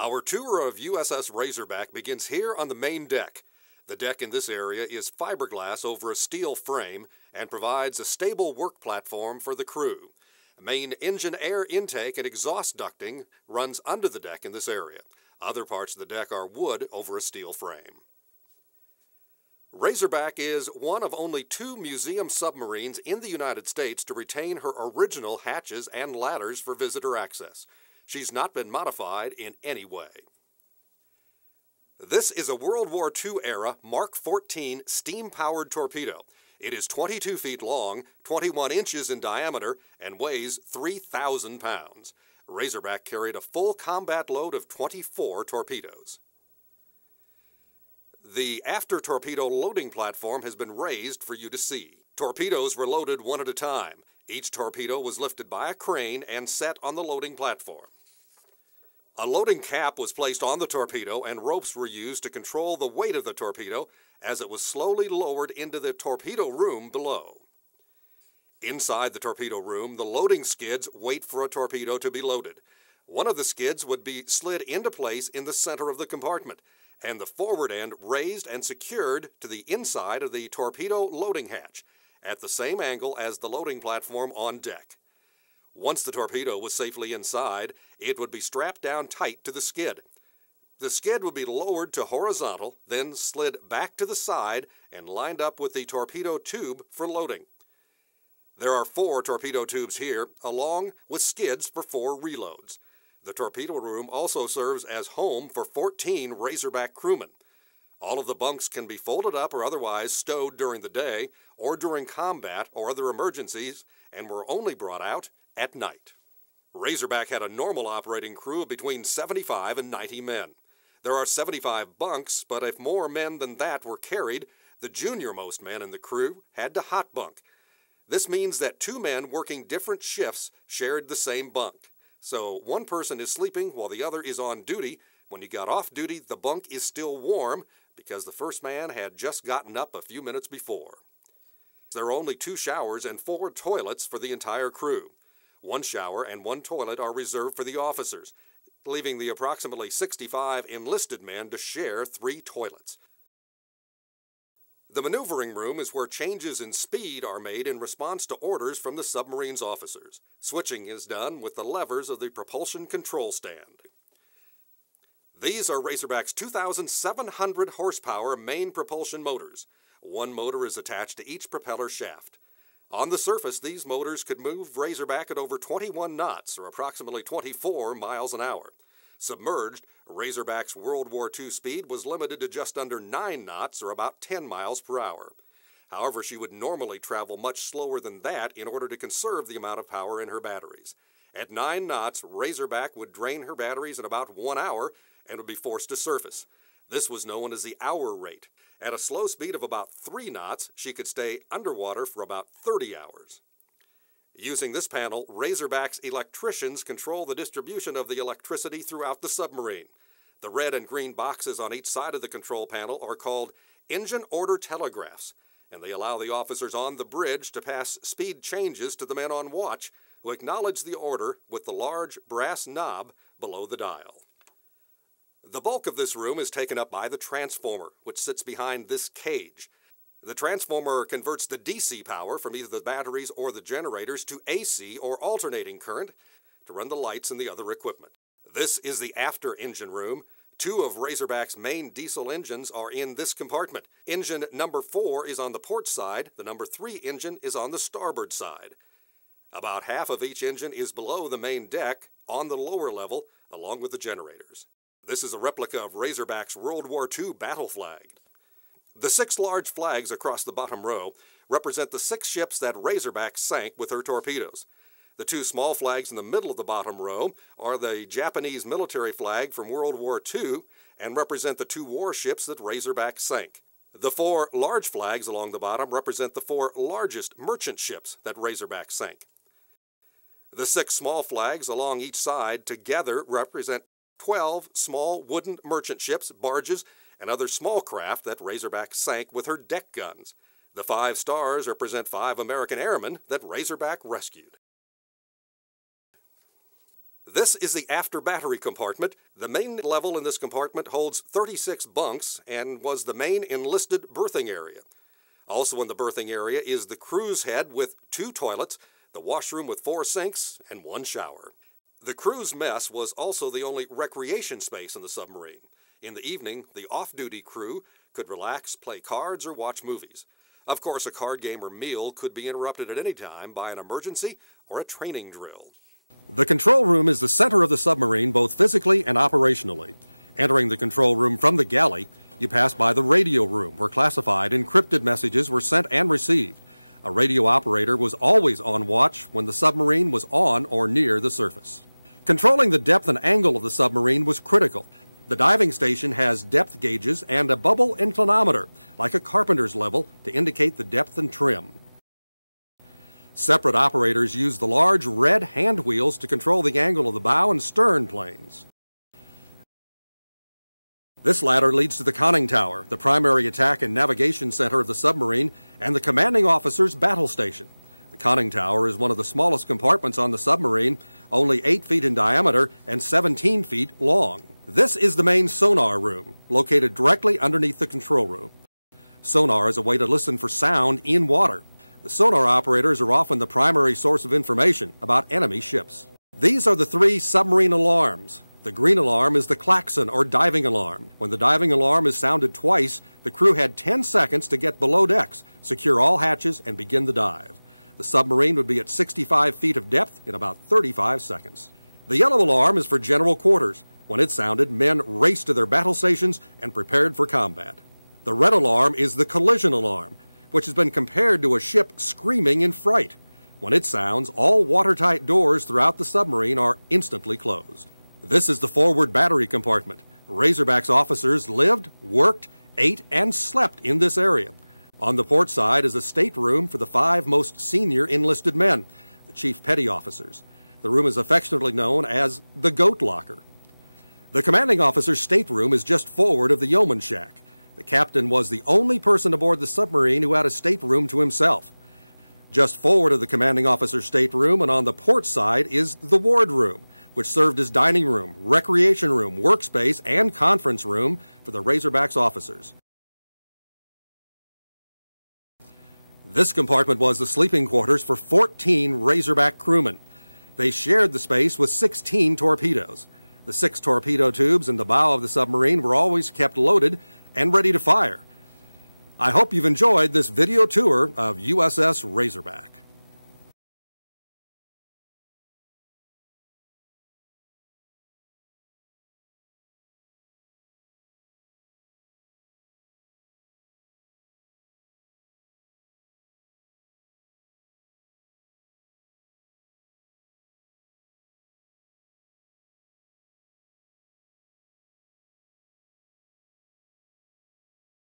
Our tour of USS Razorback begins here on the main deck. The deck in this area is fiberglass over a steel frame and provides a stable work platform for the crew. Main engine air intake and exhaust ducting runs under the deck in this area. Other parts of the deck are wood over a steel frame. Razorback is one of only 2 museum submarines in the United States to retain her original hatches and ladders for visitor access. She's not been modified in any way. This is a World War II era Mark 14 steam-powered torpedo. It is 22 feet long, 21 inches in diameter, and weighs 3,000 pounds. Razorback carried a full combat load of 24 torpedoes. The after torpedo loading platform has been raised for you to see. Torpedoes were loaded one at a time. Each torpedo was lifted by a crane and set on the loading platform. A loading cap was placed on the torpedo and ropes were used to control the weight of the torpedo as it was slowly lowered into the torpedo room below. Inside the torpedo room, the loading skids wait for a torpedo to be loaded. One of the skids would be slid into place in the center of the compartment, and the forward end raised and secured to the inside of the torpedo loading hatch, at the same angle as the loading platform on deck. Once the torpedo was safely inside, it would be strapped down tight to the skid. The skid would be lowered to horizontal, then slid back to the side and lined up with the torpedo tube for loading. There are 4 torpedo tubes here, along with skids for 4 reloads. The torpedo room also serves as home for 14 Razorback crewmen. All of the bunks can be folded up or otherwise stowed during the day or during combat or other emergencies, and were only brought out at night. Razorback had a normal operating crew of between 75 and 90 men. There are 75 bunks, but if more men than that were carried, the junior-most men in the crew had to hot bunk. This means that 2 men working different shifts shared the same bunk. So one person is sleeping while the other is on duty. When he got off duty, the bunk is still warm because the first man had just gotten up a few minutes before. There are only 2 showers and 4 toilets for the entire crew. 1 shower and 1 toilet are reserved for the officers, leaving the approximately 65 enlisted men to share 3 toilets. The maneuvering room is where changes in speed are made in response to orders from the submarine's officers. Switching is done with the levers of the propulsion control stand. These are Razorback's 2,700 horsepower main propulsion motors. 1 motor is attached to each propeller shaft. On the surface, these motors could move Razorback at over 21 knots, or approximately 24 miles an hour. Submerged, Razorback's World War II speed was limited to just under 9 knots, or about 10 miles per hour. However, she would normally travel much slower than that in order to conserve the amount of power in her batteries. At 9 knots, Razorback would drain her batteries in about 1 hour and would be forced to surface. This was known as the hour rate. At a slow speed of about 3 knots, she could stay underwater for about 30 hours. Using this panel, Razorback's electricians control the distribution of the electricity throughout the submarine. The red and green boxes on each side of the control panel are called engine order telegraphs, and they allow the officers on the bridge to pass speed changes to the men on watch, who acknowledge the order with the large brass knob below the dial. The bulk of this room is taken up by the transformer, which sits behind this cage. The transformer converts the DC power from either the batteries or the generators to AC or alternating current to run the lights and the other equipment. This is the after engine room. 2 of Razorback's main diesel engines are in this compartment. Engine number 4 is on the port side. The number 3 engine is on the starboard side. About half of each engine is below the main deck on the lower level, along with the generators. This is a replica of Razorback's World War II battle flag. The 6 large flags across the bottom row represent the 6 ships that Razorback sank with her torpedoes. The 2 small flags in the middle of the bottom row are the Japanese military flag from World War II and represent the 2 warships that Razorback sank. The 4 large flags along the bottom represent the 4 largest merchant ships that Razorback sank. The 6 small flags along each side together represent 12 small wooden merchant ships, barges, and other small craft that Razorback sank with her deck guns. The 5 stars represent 5 American airmen that Razorback rescued. This is the Aft Battery Compartment. The main level in this compartment holds 36 bunks and was the main enlisted berthing area. Also in the berthing area is the crew's head with 2 toilets, the washroom with 4 sinks, and 1 shower. The crew's mess was also the only recreation space in the submarine. In the evening, the off-duty crew could relax, play cards, or watch movies. Of course, a card game or meal could be interrupted at any time by an emergency or a training drill. The control room is the center of the submarine, both physically and operationally. Entering the control room from the galley, you pass by the radio room, where classified, encrypted messages were sent and received. A radio operator was always on watch when the submarine was on or near the surface. Controlling the depth and angle of the submarine was critical. The diving station has depth gauges and a bubble inclinometer, like a carpenter's level, to indicate the depth and trim. Separate operators use the large red hand wheels to control the angle of the bow and stern planes. This ladder leads to the conning tower, the primary attack and navigation center of the submarine, and the commanding officer's battle station. The conning tower is one of the smallest compartments on the submarine, only 8 feet in diameter and 17 feet long. This is the main sonar room, located directly underneath the control room. Sonar is a way to listen for sound in water. The sonar operators are often the primary source of information about enemy ships. These are the 3 submarine alarms. The green alarm is the klaxon or diving alarm. When the diving alarm is sounded twice, the crew had 10 seconds to get below decks, secure all hatches, and begin the dive. The submarine would be at 65 feet of depth in about 35 seconds. The yellow alarm is for general quarters. When it sounded, men raced to their battle stations and prepared for combat. The red alarm is the collision alarm, which has been compared to a ship screaming in fright. When it sounds, all watertight doors throughout the submarine are instantly closed. This is the forward battery compartment. Razorback's officers lived, worked, ate, and slept in this area. On the port side is a stateroom for the 5 most senior enlisted men, the chief petty officers. The room is affectionately known as the goat locker. The commanding officer's stateroom is just forward of the yeoman shack. The captain was the only person aboard the submarine who had a stateroom to himself. Just forward of the commanding officer's stateroom and on the port side is the wardroom, which served as dining room, recreation room, workspace, and conference room for the Razorback's officers. This compartment was the sleeping quarters for 14 Razorback crewmen. They shared the space with 16 torpedoes. The 6 torpedo tubes in the bow of the submarine were always kept loaded and ready to fire. I hope you've enjoyed this video tour of USS Razorback.